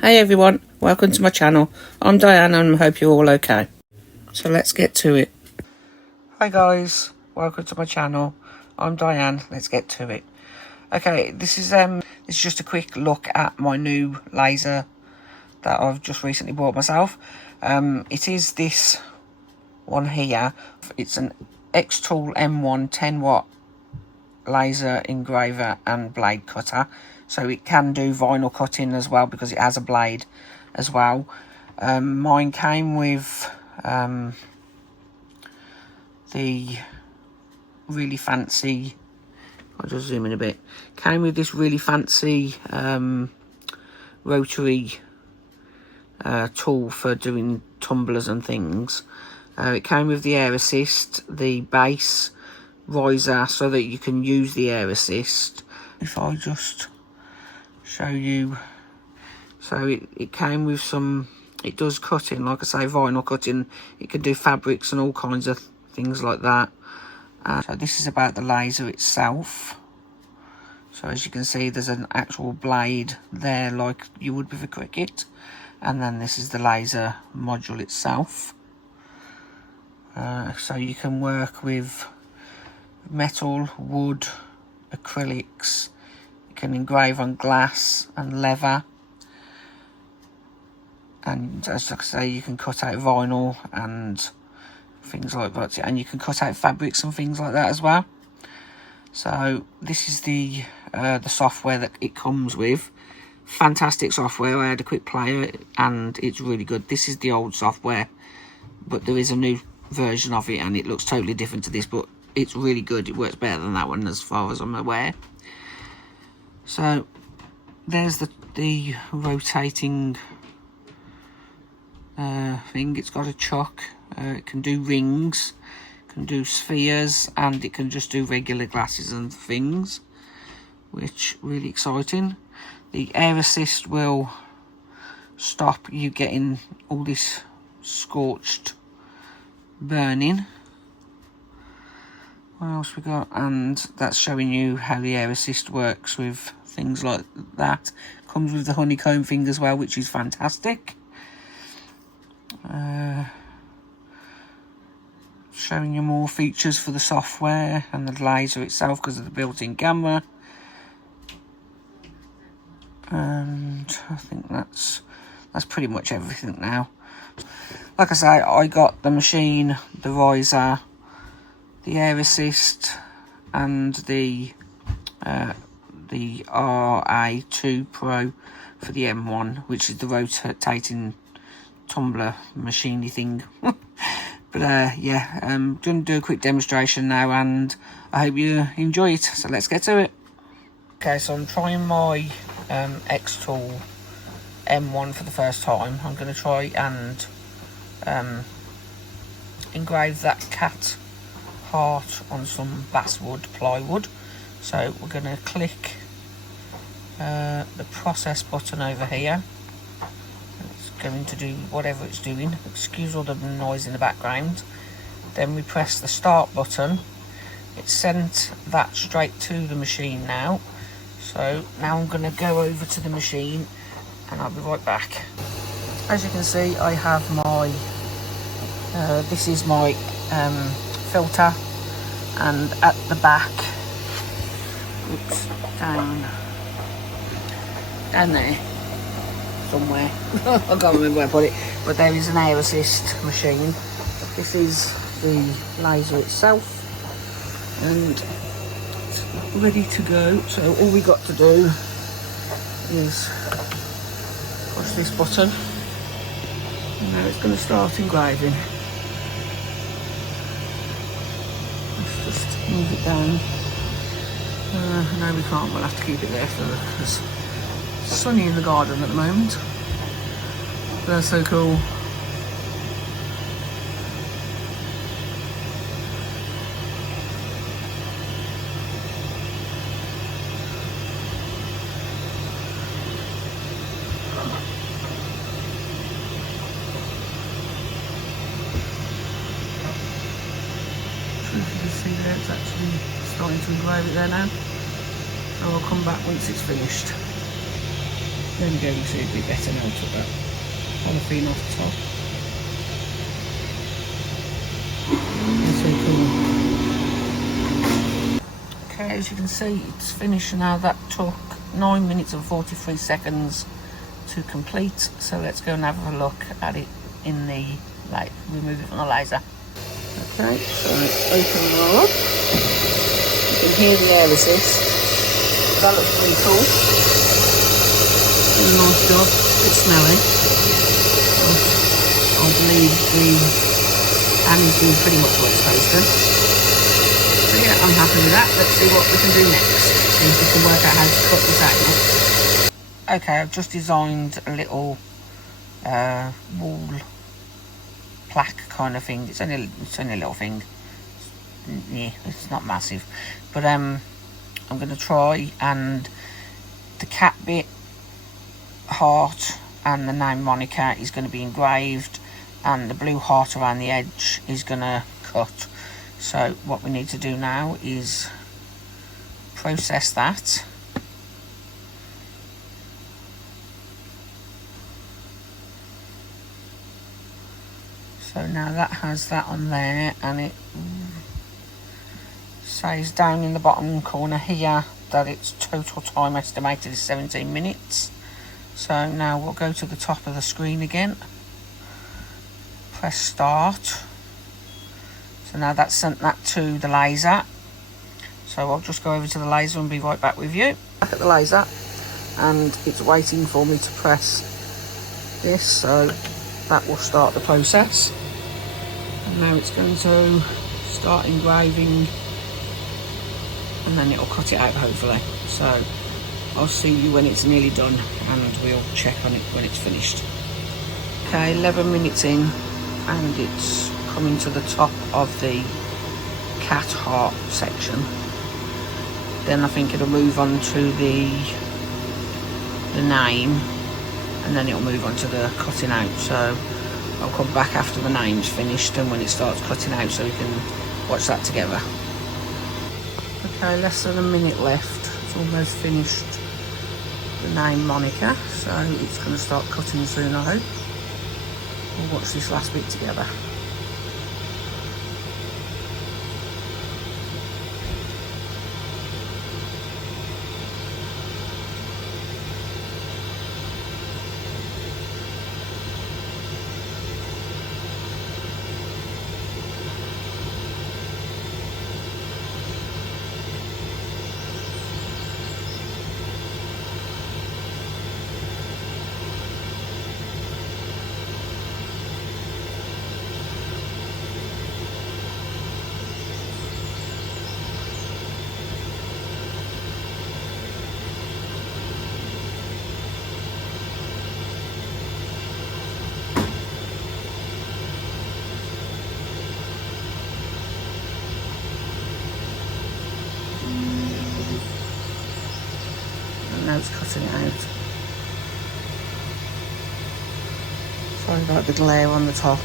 Hey everyone, welcome to my channel. I'm Diane and I hope you're all okay. So let's get to it. Hi guys, welcome to my channel. I'm Diane, let's get to it. Okay, this is just a quick look at my new laser that I've just recently bought myself. It is this one here. It's an X-Tool M1 10 watt laser engraver and blade cutter, so it can do vinyl cutting as well because it has a blade as well. Mine came with the really fancy, I'll just zoom in a bit, came with this really fancy rotary tool for doing tumblers and things. It came with the air assist, the base riser so that you can use the air assist. If I just show you, so it came with some, it does cutting, like I say, vinyl cutting. It can do fabrics and all kinds of things like that. So this is about the laser itself. So as you can see, there's an actual blade there like you would with a cricket, and then this is the laser module itself. So you can work with metal, wood, acrylics. You can engrave on glass and leather, and as I say, you can cut out vinyl and things like that, and you can cut out fabrics and things like that as well. So this is the software that it comes with. Fantastic software. I had a quick play and it's really good. This is the old software, but there is a new version of it and it looks totally different to this, but it's really good. It works better than that one as far as I'm aware. So there's the rotating thing. It's got a chuck. It can do rings, can do spheres, and it can just do regular glasses and things, which really exciting. The air assist will stop you getting all this scorched burning. What else we got? And that's showing you how the air assist works with things like that. Comes with the honeycomb thing as well, which is fantastic. Showing you more features for the software and the laser itself because of the built-in camera. And I think that's pretty much everything now. Like I say, I got the machine, the riser, the air assist, and the RA2 Pro for the M1, which is the rotating tumbler machiney thing. But yeah, I'm going to do a quick demonstration now and I hope you enjoy it. So let's get to it. Okay, so I'm trying my X-Tool M1 for the first time. I'm going to try and engrave that cat heart on some basswood plywood. So we're going to click the process button over here. Going to do whatever it's doing. Excuse all the noise in the background. Then we press the start button. It sent that straight to the machine now. So now I'm going to go over to the machine and I'll be right back. As you can see, I have my this is my filter, and at the back, oops, down there somewhere, I can't remember where I put it, but there is an air assist machine. This is the laser itself and it's ready to go. So all we got to do is push this button and now it's going to start engraving. Let's just move it down. No, we can't, we'll have to keep it there because it's sunny in the garden at the moment. That's so cool. You can see there it's actually starting to engrave it there now. So I'll come back once it's finished. There we go, you see a bit better now. Took that polythene off the top. That's so cool. Okay, as you can see, it's finished now. That took 9 minutes and 43 seconds to complete. So let's go and have a look at it in the light. Remove it from the laser. Okay, so open them all up. You can hear the air assist. That looks pretty cool. Really nice job. A bit smelly. I believe the pan is doing pretty much what it's supposed to. So yeah, I'm happy with that. Let's see what we can do next. See if we can work out how to cut this out. Okay, I've just designed a little wall plaque kind of thing. It's only a little thing. Yeah, it's not massive, but I'm going to try, and the cat bit, heart, and the name moniker is going to be engraved, and the blue heart around the edge is going to cut. So what we need to do now is process that. So now that has that on there, and it says down in the bottom corner here that its total time estimated is 17 minutes. So now we'll go to the top of the screen again, press start. So now that's sent that to the laser. So I'll just go over to the laser and be right back with you. Back at the laser, and it's waiting for me to press this, so that will start the process. And now it's going to start engraving, and then it'll cut it out hopefully. So I'll see you when it's nearly done, and we'll check on it when it's finished. Okay, 11 minutes in, and it's coming to the top of the cat heart section. Then I think it'll move on to the name, and then it'll move on to the cutting out. So I'll come back after the name's finished and when it starts cutting out, so we can watch that together. Okay, less than a minute left. It's almost finished the name moniker, so it's going to start cutting soon, I hope. We'll watch this last bit together. Now it's cutting it out. Sorry about the glare on the top.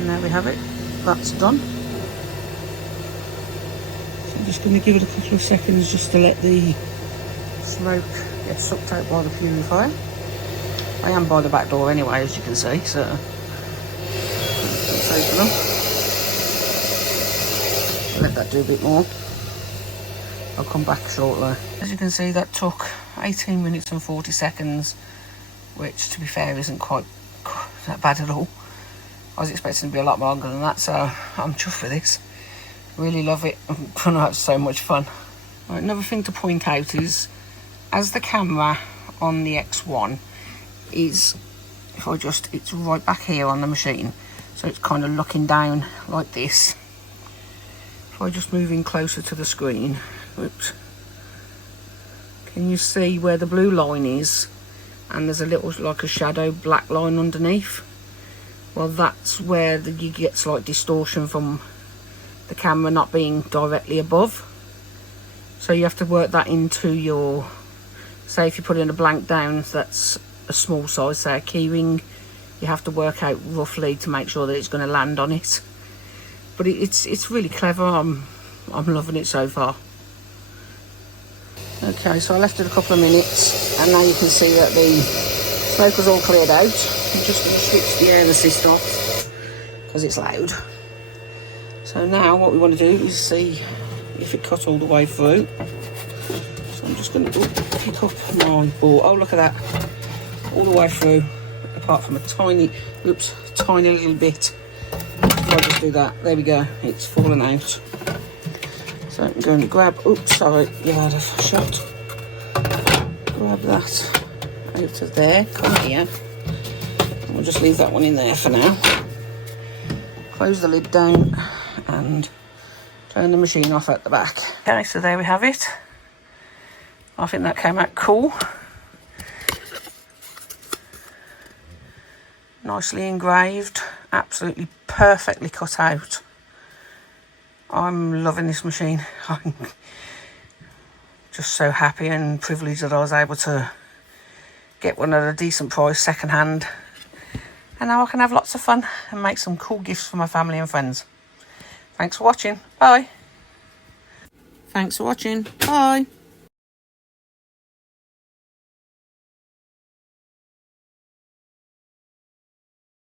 And there we have it, that's done. So I'm just going to give it a couple of seconds just to let the smoke get sucked out by the purifier. I am by the back door anyway, as you can see, so let's open them. Let that do a bit more. I'll come back shortly. As you can see, that took 18 minutes and 40 seconds, which to be fair isn't quite that bad at all. I was expecting to be a lot longer than that, so I'm chuffed with this. Really love it. I'm gonna have so much fun. Right, another thing to point out is, as the camera on the X1 is, if I just, it's right back here on the machine, so it's kind of looking down like this. If I just move in closer to the screen, oops, can you see where the blue line is? And there's a little, like a shadow black line underneath. Well, that's where you get slight distortion from the camera not being directly above. So you have to work that into your, say if you put in a blank down that's a small size, say a keyring, you have to work out roughly to make sure that it's going to land on it. But it's really clever. I'm loving it so far. Okay, so I left it a couple of minutes, and now you can see that the smoke was all cleared out. I'm just going to switch the air assist off because it's loud. So now what we want to do is see if it cut all the way through. So I'm just going to pick up my board. Oh, look at that. All the way through, apart from a tiny little bit. If I just do that, there we go, it's fallen out. So I'm going to grab, oops, sorry, you had a shot. Grab that out of there, come here. And we'll just leave that one in there for now. Close the lid down and turn the machine off at the back. Okay, so there we have it. I think that came out cool. Nicely engraved, absolutely perfectly cut out. I'm loving this machine. I'm just so happy and privileged that I was able to get one at a decent price, second hand. And now I can have lots of fun and make some cool gifts for my family and friends. Thanks for watching. Bye. Thanks for watching. Bye.